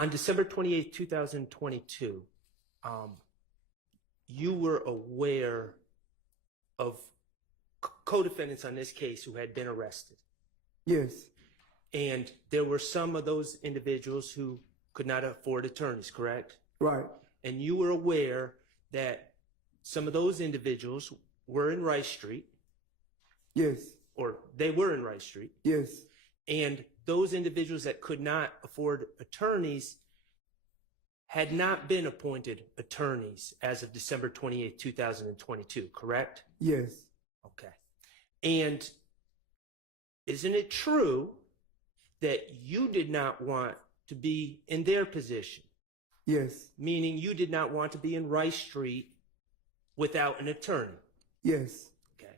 On December 28th, 2022, you were aware of co-defendants on this case who had been arrested. Yes. And there were some of those individuals who could not afford attorneys, correct? Right. And you were aware that some of those individuals were in Rice Street. Yes. Or they were in Rice Street. Yes. And those individuals that could not afford attorneys had not been appointed attorneys as of December 28, 2022, correct? Yes. Okay. And isn't it true that you did not want to be in their position? Yes. Meaning you did not want to be in Rice Street without an attorney? Yes. Okay.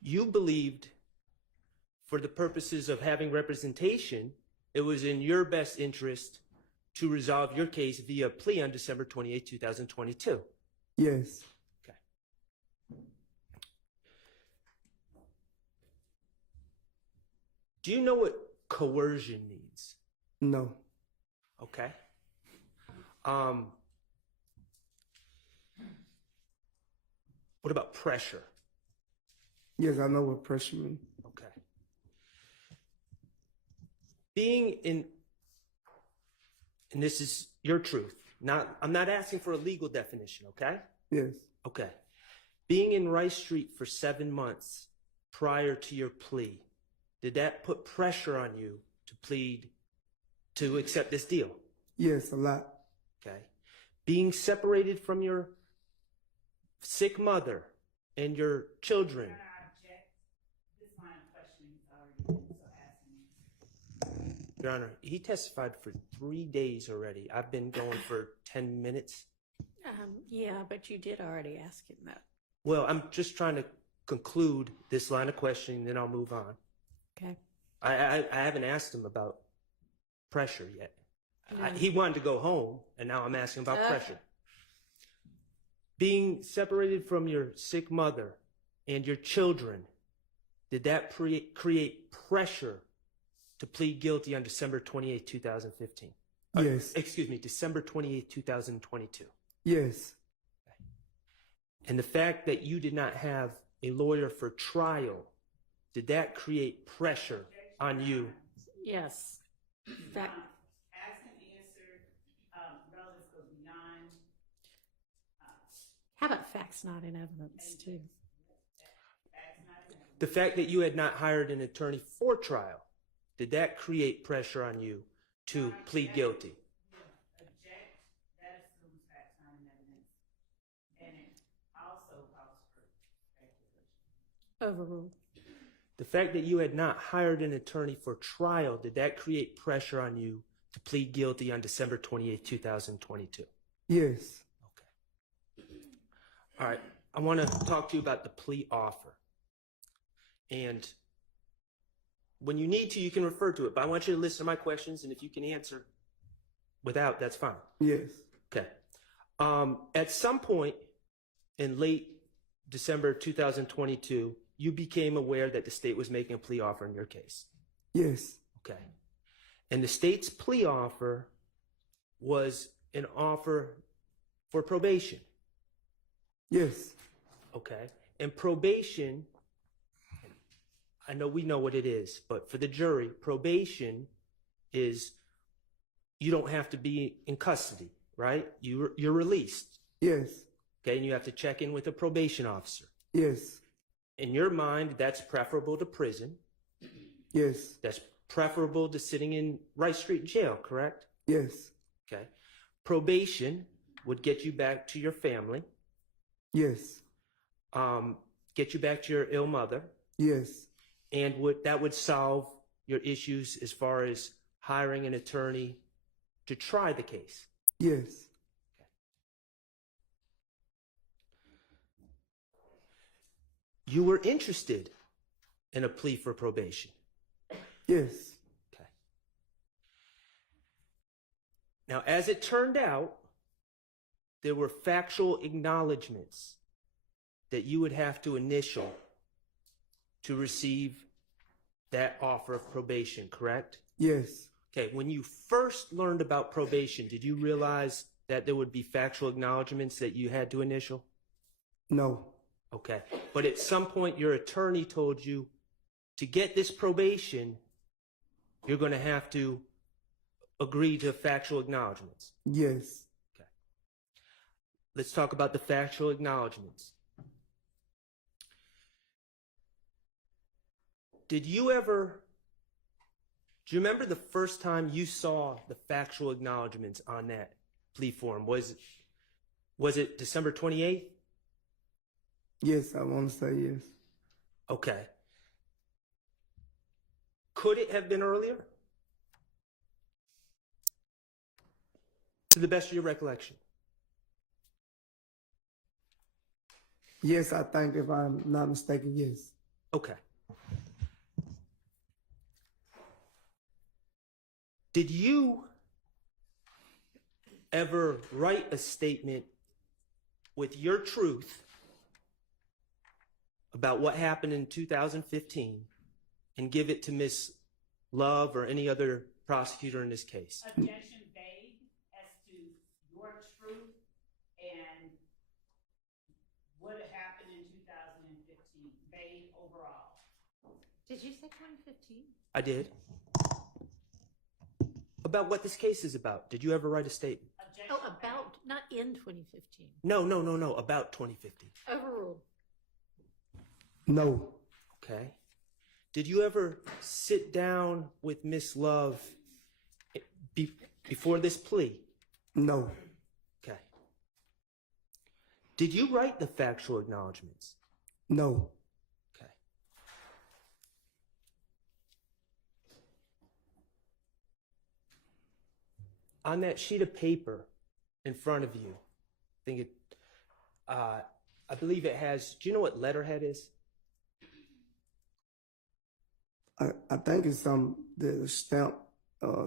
You believed, for the purposes of having representation, it was in your best interest to resolve your case via plea on December 28, 2022. Yes. Okay. Do you know what coercion means? No. Okay. What about pressure? Yes, I know what pressure means. Okay. Being in, and this is your truth, I'm not asking for a legal definition, okay? Yes. Okay. Being in Rice Street for 7 months prior to your plea, did that put pressure on you to plead, to accept this deal? Yes, a lot. Okay. Being separated from your sick mother and your children. Your Honor, he testified for 3 days already. I've been going for 10 minutes. Yeah, but you did already ask him that. Well, I'm just trying to conclude this line of questioning, then I'll move on. Okay. I haven't asked him about pressure yet. No. He wanted to go home, and now I'm asking about pressure. Being separated from your sick mother and your children, did that create pressure to plead guilty on December 28, 2015? Yes. Excuse me, December 28, 2022. Yes. And the fact that you did not have a lawyer for trial, did that create pressure on you? Yes. That, Ask and answer, relatives go beyond. how about facts not in evidence, too? The fact that you had not hired an attorney for trial, did that create pressure on you to plead guilty? Object, that assumes facts not in evidence. And it also calls for speculation. Overruled. The fact that you had not hired an attorney for trial, did that create pressure on you to plead guilty on December 28, 2022? Yes. Okay. All right. I want to talk to you about the plea offer. And when you need to, you can refer to it, but I want you to listen to my questions, and if you can answer without, that's fine. Yes. Okay. At some point in late December 2022, you became aware that the state was making a plea offer in your case. Yes. Okay. And the state's plea offer was an offer for probation. Yes. Okay. And probation, I know we know what it is, but for the jury, probation is you don't have to be in custody, right? You're released. Yes. Okay. And you have to check in with a probation officer. Yes. In your mind, that's preferable to prison. Yes. That's preferable to sitting in Rice Street jail, correct? Yes. Okay. Probation would get you back to your family, Yes. get you back to your ill mother, Yes. and that would solve your issues as far as hiring an attorney to try the case. Yes. You were interested in a plea for probation. Yes. Okay. Now, as it turned out, there were factual acknowledgements that you would have to initial to receive that offer of probation, correct? Yes. Okay, when you first learned about probation, did you realize that there would be factual acknowledgements that you had to initial? No. Okay, but at some point your attorney told you to get this probation, you're going to have to agree to factual acknowledgements. Yes. Okay. Let's talk about the factual acknowledgements. Do you remember the first time you saw the factual acknowledgements on that plea form? Was it December 28th? Yes, I want to say yes. Okay. Could it have been earlier? To the best of your recollection. Yes, I think if I'm not mistaken, yes. Okay. Did you ever write a statement with your truth about what happened in 2015 and give it to Miss Love or any other prosecutor in this case? Objection vague as to your truth and what happened in 2015. Vague overall. Did you say 2015? I did. About what this case is about. Did you ever write a statement? Objection Oh, about, not in 2015. No, about 2015. Overruled. No. Okay. Did you ever sit down with Miss Love before this plea? No. Okay. Did you write the factual acknowledgements? No. Okay. On that sheet of paper in front of you, I believe it has, do you know what letterhead is? I think it's the stamp,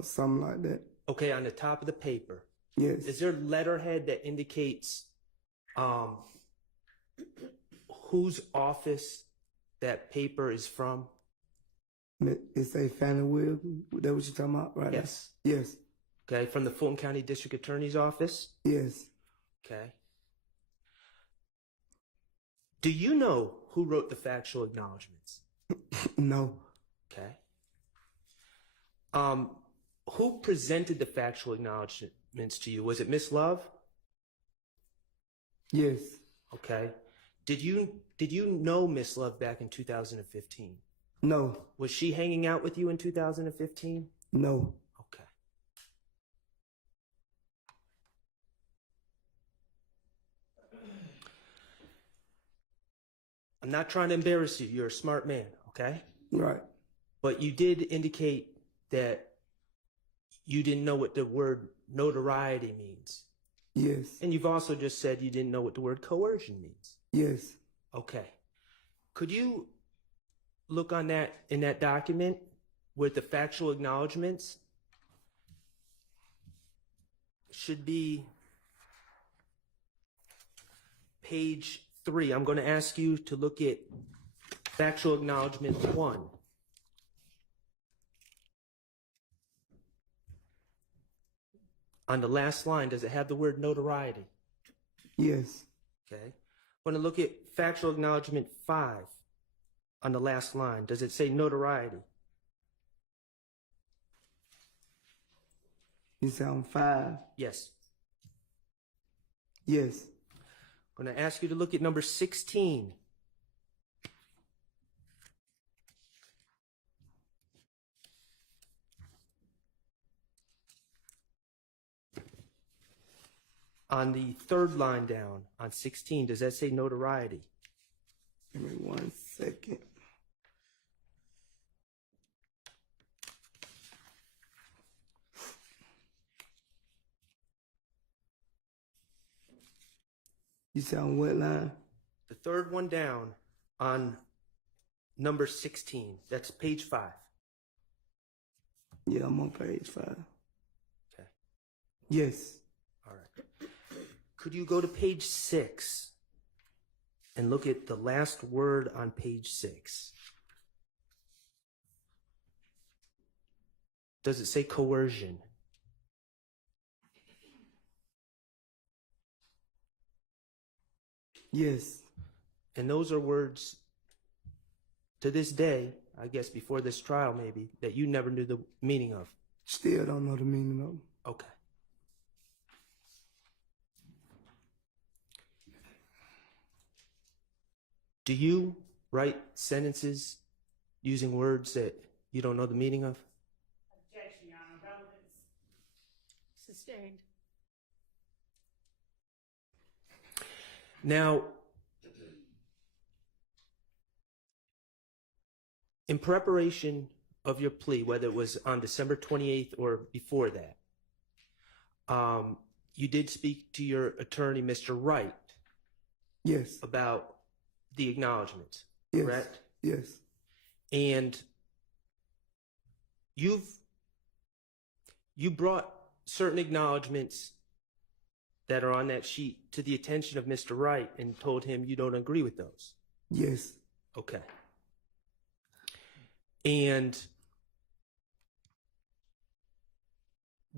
something like that. Okay, on the top of the paper. Yes. Is there letterhead that indicates whose office that paper is from? It's a Fannie Williams. That what you're talking about, right? Yes. Yes. Okay, from the Fulton County District Attorney's Office? Yes. Okay. Do you know who wrote the factual acknowledgements? No. Okay. Who presented the factual acknowledgements to you? Was it Miss Love? Yes. Okay. Did you know Miss Love back in 2015? No. Was she hanging out with you in 2015? No. Okay. I'm not trying to embarrass you. You're a smart man, okay? Right. But you did indicate that you didn't know what the word notoriety means. Yes. And you've also just said you didn't know what the word coercion means. Yes. Okay. Could you look on that in that document with the factual acknowledgements? Should be page 3. I'm going to ask you to look at factual acknowledgement 1. On the last line, does it have the word notoriety? Yes. Okay. I'm going to look at factual acknowledgement 5 on the last line. Does it say notoriety? You sound 5. Yes. Yes. I'm going to ask you to look at number 16. On the third line down, on 16, does that say notoriety? Give me 1 second. You sound what line? The third one down on number 16. That's page 5. Yeah, I'm on page 5. Okay. Yes. All right. Could you go to page 6 and look at the last word on page 6? does it say coercion? Yes. And those are words to this day, I guess before this trial maybe, that you never knew the meaning of. Still don't know the meaning of them. Okay. Do you write sentences using words that you don't know the meaning of? Objection, Your Honor. Relevance. Sustained. Now, in preparation of your plea, whether it was on December 28th or before that, you did speak to your attorney, Mr. Wright, Yes. about the acknowledgements, Yes. correct? Yes. And you brought certain acknowledgements that are on that sheet to the attention of Mr. Wright and told him you don't agree with those. Yes. Okay. And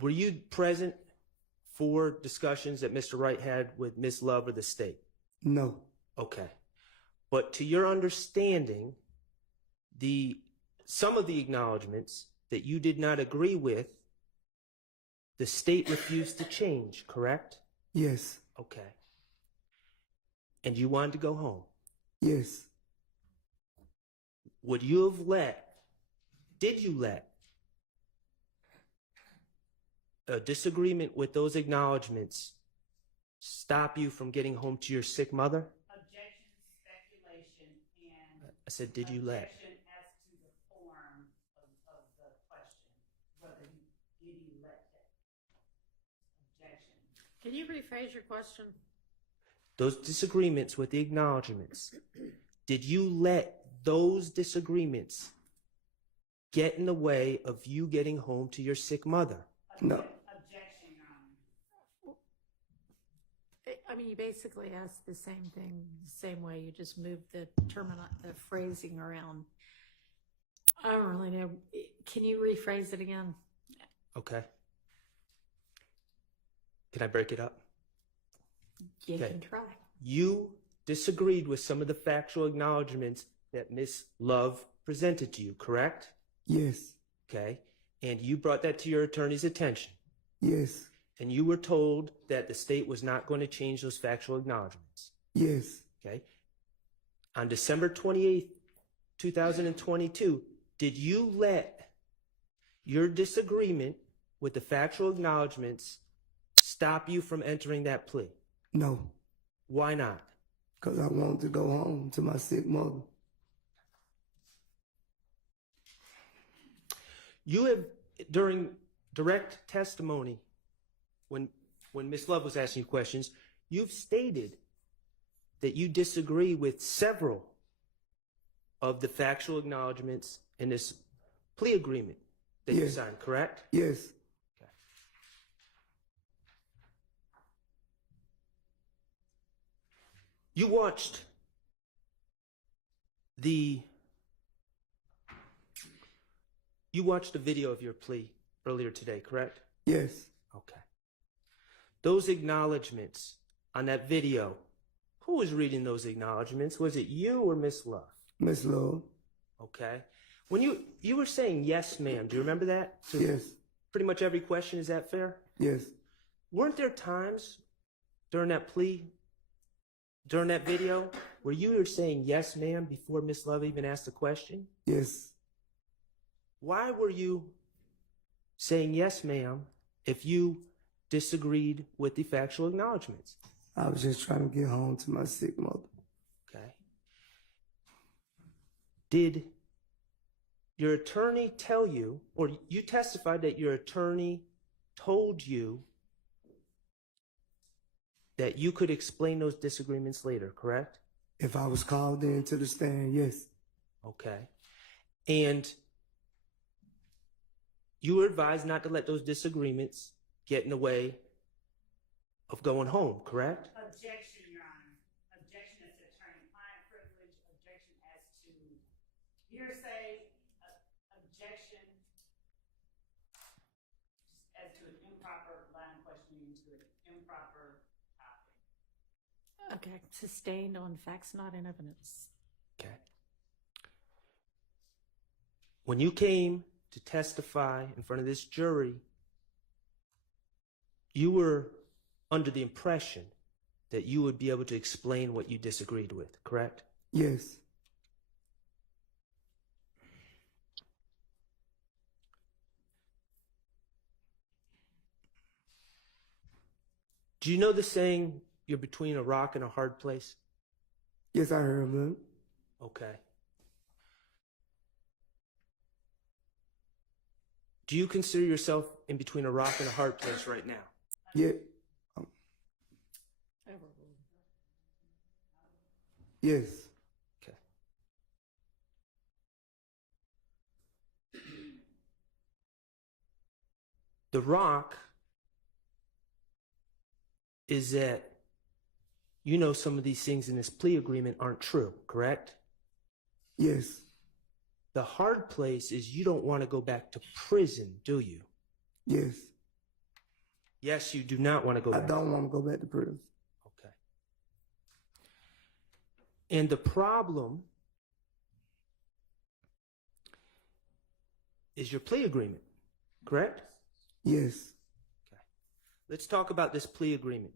were you present for discussions that Mr. Wright had with Ms. Love or the state? No. Okay. But to your understanding, some of the acknowledgments that you did not agree with, the state refused to change, correct? Yes. Okay. And you wanted to go home. Yes. Did you let a disagreement with those acknowledgments stop you from getting home to your sick mother? Objection, speculation, and I said, did you let? objection as to the form of the question, whether did you let that? Objection. Can you rephrase your question? Those disagreements with the acknowledgments, did you let those disagreements get in the way of you getting home to your sick mother? No. Objection, Your Honor. I mean, you basically asked the same thing, the same way. You just moved the phrasing around. I don't really know. Can you rephrase it again? Okay. Can I break it up? You Okay. can try. You disagreed with some of the factual acknowledgments that Miss Love presented to you, correct? Yes. Okay. And you brought that to your attorney's attention. Yes. And you were told that the state was not going to change those factual acknowledgments. Yes. Okay. On December 28th, 2022, did you let your disagreement with the factual acknowledgments stop you from entering that plea? No. Why not? Because I wanted to go home to my sick mother. You have, during direct testimony, when Ms. Love was asking you questions, you've stated that you disagree with several of the factual acknowledgments in this plea agreement that you Yes. signed, correct? Yes. Okay. You watched the video of your plea earlier today, correct? Yes. Okay. Those acknowledgments on that video, who was reading those acknowledgments? Was it you or Miss Love? Miss Love. Okay. When you were saying yes, ma'am, do you remember that? To Yes. pretty much every question, is that fair? Yes. Weren't there times during that plea, during that video, where you were saying yes, ma'am, before Miss Love even asked a question? Yes. Why were you saying yes, ma'am, if you disagreed with the factual acknowledgments? I was just trying to get home to my sick mother. Okay. Did your attorney tell you, or you testified that your attorney told you that you could explain those disagreements later, correct? If I was called into the stand, yes. Okay. And you were advised not to let those disagreements get in the way of going home, correct? Objection, Your Honor. Objection as to attorney-client privilege. Objection as to hearsay. Objection improper line of questioning to an improper topic. Okay, sustained on facts not in evidence. Okay. When you came to testify in front of this jury, you were under the impression that you would be able to explain what you disagreed with, correct? Yes. Do you know the saying, you're between a rock and a hard place? Yes, I heard of them. Okay. Do you consider yourself in between a rock and a hard place right now? Yeah. Yes. Okay. The rock is that you know some of these things in this plea agreement aren't true, correct? Yes. The hard place is you don't want to go back to prison, do you? Yes. Yes, you do not want to go I back. don't want to go back to prison. Okay. And the problem is your plea agreement, correct? Yes. Okay. Let's talk about this plea agreement.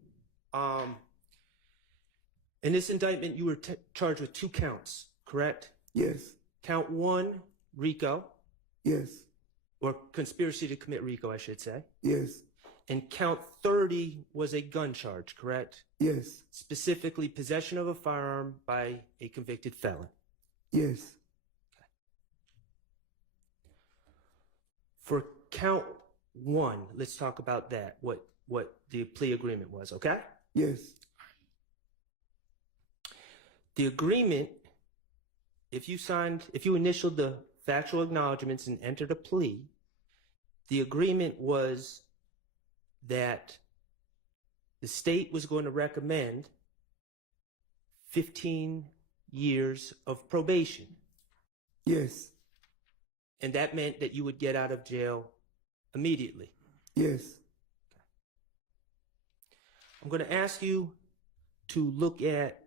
In this indictment, you were charged with 2 counts, correct? Yes. Count 1, RICO, Yes. or conspiracy to commit RICO, I should say. Yes. And count 30 was a gun charge, correct? Yes. Specifically, possession of a firearm by a convicted felon. Yes. For count 1, let's talk about that, what the plea agreement was, okay? Yes. The agreement, if you initialed the factual acknowledgements and entered a plea, the agreement was that the state was going to recommend 15 years of probation. Yes. And that meant that you would get out of jail immediately. Yes. I'm going to ask you to look at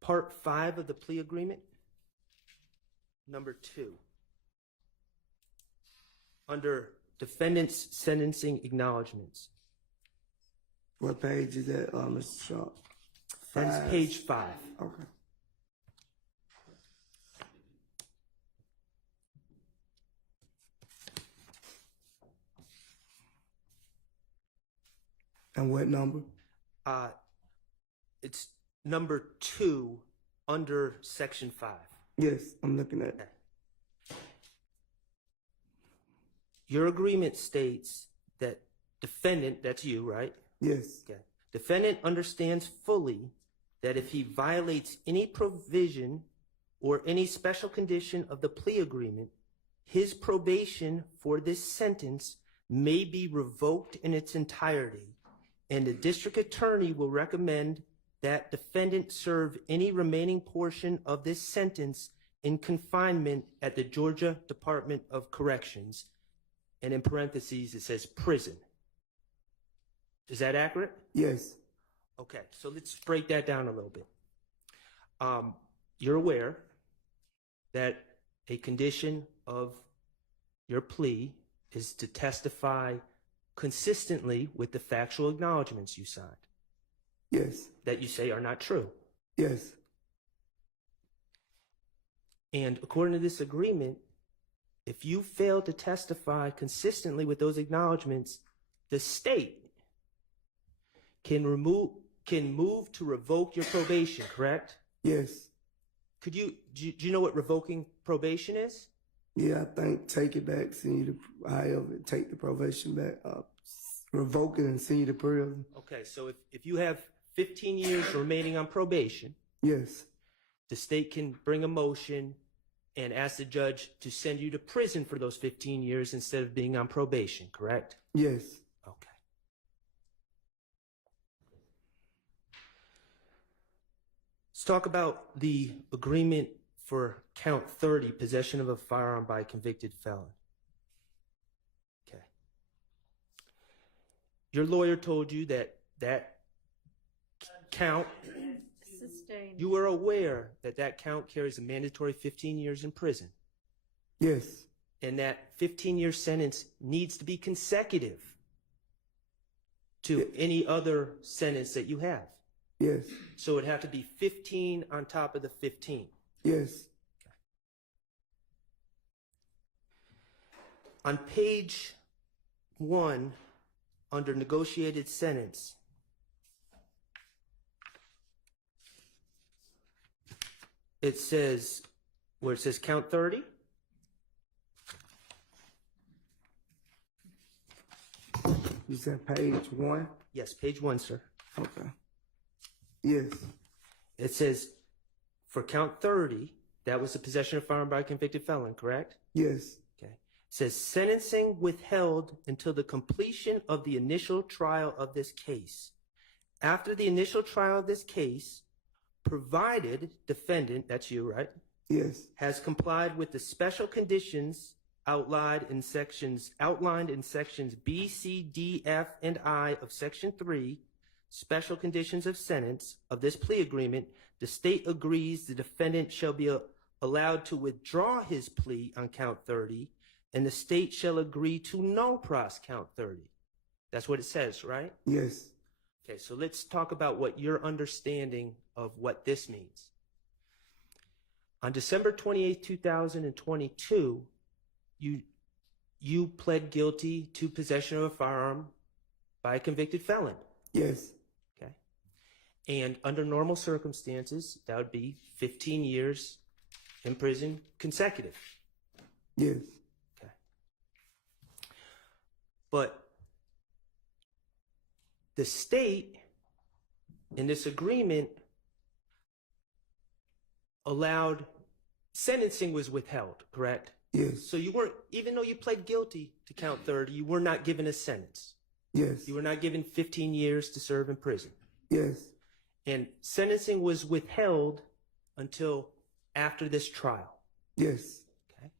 Part 5 of the plea agreement, number 2, under defendants' sentencing acknowledgements. What page is that, Mr. Schardt? That is page 5. Okay. And what number? It's number 2 under section 5. Yes, I'm looking at it. Okay. Your agreement states that defendant, that's you, right? Yes. Okay. Defendant understands fully that if he violates any provision or any special condition of the plea agreement, his probation for this sentence may be revoked in its entirety, and the district attorney will recommend that defendant serve any remaining portion of this sentence in confinement at the Georgia Department of Corrections. And in parentheses, it says prison. Is that accurate? Yes. Okay, so let's break that down a little bit. You're aware that a condition of your plea is to testify consistently with the factual acknowledgements you signed Yes. that you say are not true. Yes. And according to this agreement, if you fail to testify consistently with those acknowledgements, the state can move to revoke your probation, correct? Yes. Do you know what revoking probation is? Yeah, I think take it back, send you to, however, take the probation back, revoke it and send you to prison. Okay, so if you have 15 years remaining on probation, Yes. the state can bring a motion and ask the judge to send you to prison for those 15 years instead of being on probation, correct? Yes. Okay. Let's talk about the agreement for count 30, possession of a firearm by a convicted felon. Okay. Your lawyer told you that count, Sustained. you were aware that count carries a mandatory 15 years in prison, Yes. and that 15-year sentence needs to be consecutive to any other sentence that you have. Yes. So it'd have to be 15 on top of the 15. Yes. On page 1, under negotiated sentence, it says, where it says count 30, You said page 1? yes, page 1, sir. Okay. Yes. It says, for count 30, that was the possession of firearm by a convicted felon, correct? Yes. Okay. It says, sentencing withheld until the completion of the initial trial of this case. After the initial trial of this case, provided defendant, that's you, right, Yes. has complied with the special conditions outlined in sections B, C, D, F, and I of Section 3, special conditions of sentence of this plea agreement, the state agrees the defendant shall be allowed to withdraw his plea on count 30, and the state shall agree to no pros count 30. That's what it says, right? Yes. Okay, so let's talk about what your understanding of what this means. On December 28, 2022, you pled guilty to possession of a firearm by a convicted felon. Yes. Okay. And under normal circumstances, that would be 15 years in prison consecutive. Yes. Okay. But the state in this agreement allowed sentencing was withheld, correct? Yes. So you weren't, even though you pled guilty to count 30, you were not given a sentence. Yes. You were not given 15 years to serve in prison. Yes. And sentencing was withheld until after this trial. Yes. Okay.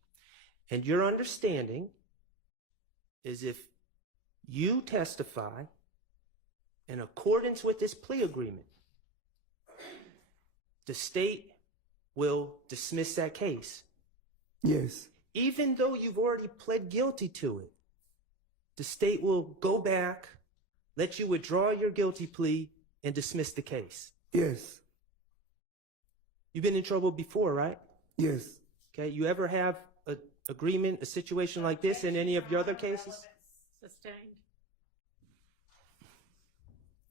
And your understanding is if you testify in accordance with this plea agreement, the state will dismiss that case. Yes. Even though you've already pled guilty to it, the state will go back, let you withdraw your guilty plea, and dismiss the case. Yes. You've been in trouble before, right? Yes. Okay, you ever have an agreement, a situation like this in any of your other cases? Sustained.